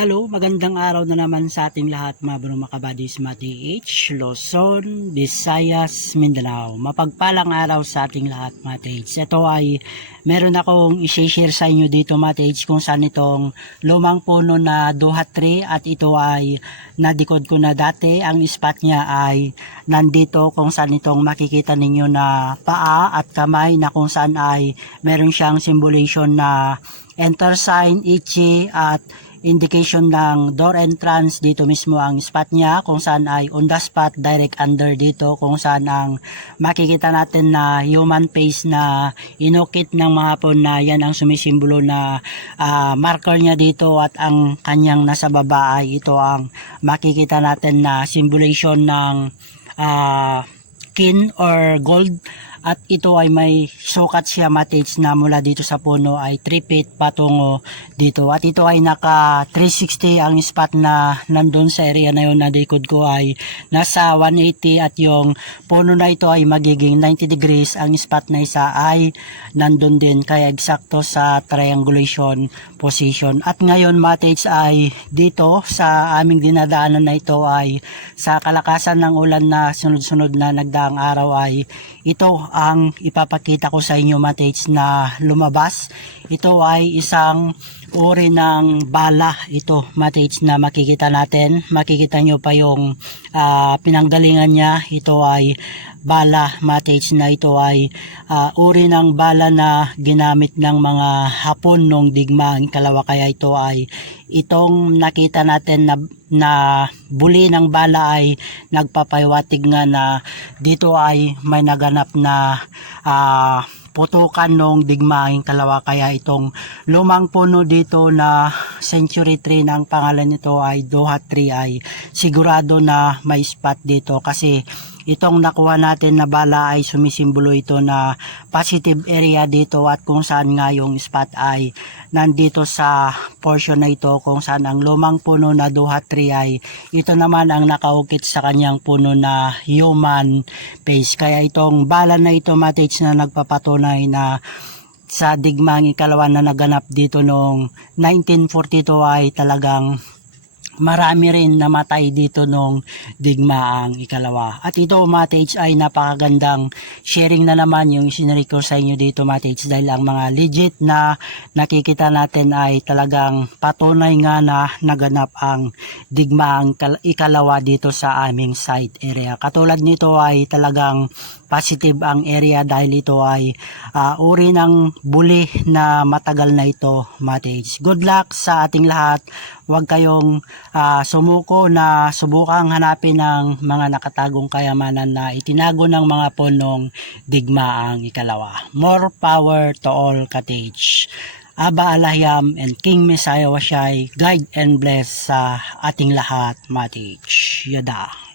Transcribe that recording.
Hello, magandang araw na naman sa ating lahat mga bro makabadis Mati H, Luzon, Visayas, Mindanao. Mapagpalang araw sa ating lahat Mati H. Ito ay meron akong i-share sa inyo dito Mati H kung saan itong lumang puno na duhat tree at ito ay nadikod ko na dati. Ang spot niya ay nandito kung saan itong makikita ninyo na paa at kamay na kung saan ay meron siyang symbolization na enter sign, ichi at indication ng door entrance. Dito mismo ang spot niya kung saan ay on the spot direct under dito kung saan ang makikita natin na human face na inukit ng mga hapon na yan ang sumisimbolo na marker niya dito at ang kanyang nasa baba ay ito ang makikita natin na symbolization ng kin or gold. At ito ay may sukat siya matage na mula dito sa puno ay 3 feet patungo dito. At ito ay naka 360 ang spot na nandun sa area na yun na likod ko ay nasa 180 at yung puno na ito ay magiging 90 degrees. Ang spot na isa ay nandun din kaya eksakto sa triangulation position. At ngayon matage ay dito sa aming dinadaanan na ito ay sa kalakasan ng ulan na sunod-sunod na nagdaang araw ay ito ang ipapakita ko sa inyo matage na lumabas. Ito ay isang uri ng bala ito matage na makikita natin. Makikita nyo pa yung pinanggalingan niya. Ito ay bala matage na ito ay uri ng bala na ginamit ng mga Hapon nung digmaang ikalawa. Kaya ito ay itong nakita natin na buli ng bala ay nagpapahiwatig nga na dito ay may naganap na putukan nung digmaang ikalawa. Kaya itong lumang puno dito na century tree na ang pangalan nito ay duhat tree ay sigurado na may spot dito kasi itong nakuha natin na bala ay sumisimbolo ito na positive area dito at kung saan nga yung spot ay nandito sa portion na ito kung saan ang lumang puno na duhat tree ay ito naman ang nakaukit sa kanyang puno na human face. Kaya itong bala na ito matage na nagpapatunay na sa digmaang ikalawa na naganap dito noong 1942 ay talagang marami rin namatay dito nung digmaang ikalawa. At ito matage ay napakagandang sharing na naman yung sinari ko sa inyo dito matage dahil ang mga legit na nakikita natin ay talagang patunay nga na naganap ang digmaang ikalawa dito sa aming site area. Katulad nito ay talagang positive ang area dahil ito ay uri ng buli na matagal na ito matage. Good luck sa ating lahat. Huwag kayong sumuko na subukang hanapin ng mga nakatagong kayamanan na itinago ng mga punong digmaang ikalawa. More power to all Katage. Aba Alahyam and King Messiah Washay, guide and bless sa ating lahat Matage. Yada.